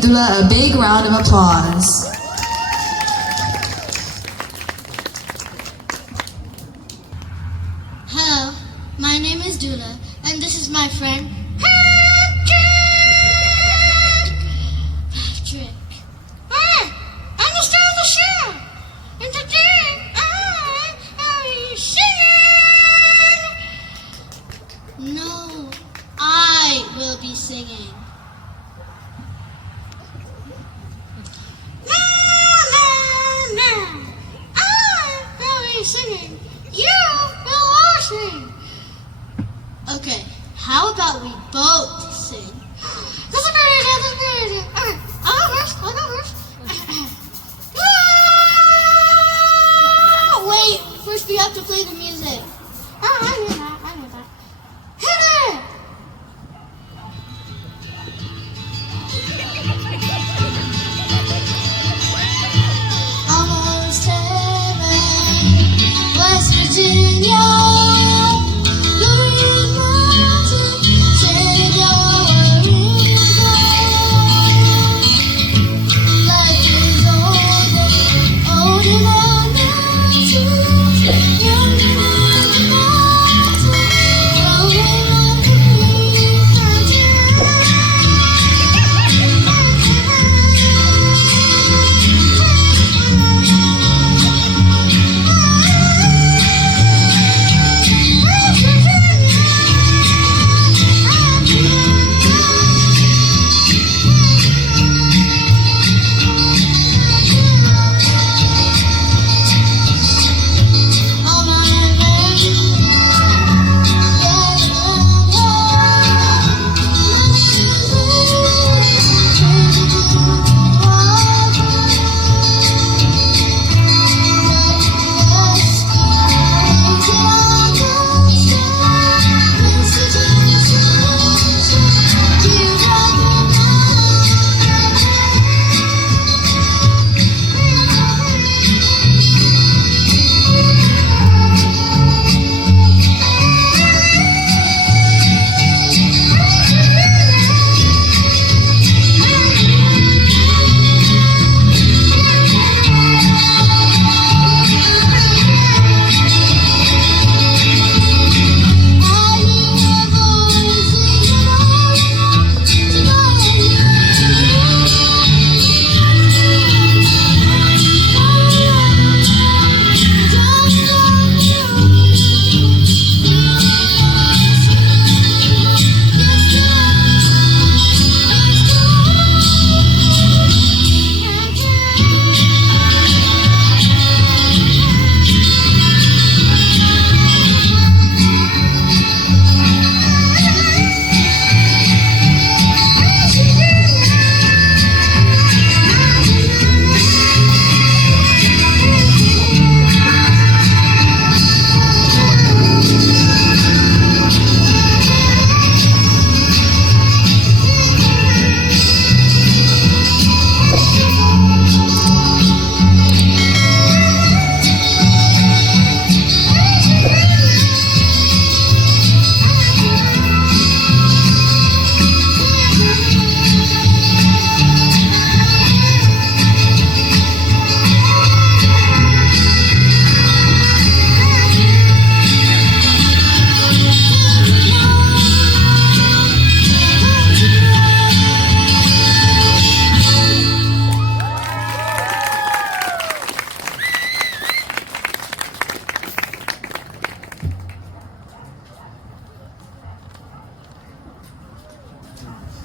Dula a big round of applause. Hello, my name is Dula, and this is my friend Patrick. Hi, I'm the star of the show, and today I'll be singing. No, I will be singing. I will be singing. You will all sing. Okay, how about we both sing? That's a great idea, that's a great idea. Okay, I'll go first. Wait, first we have to play the music. I knew that. Hit it! Almost heaven, West Virginia.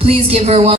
Please give her one.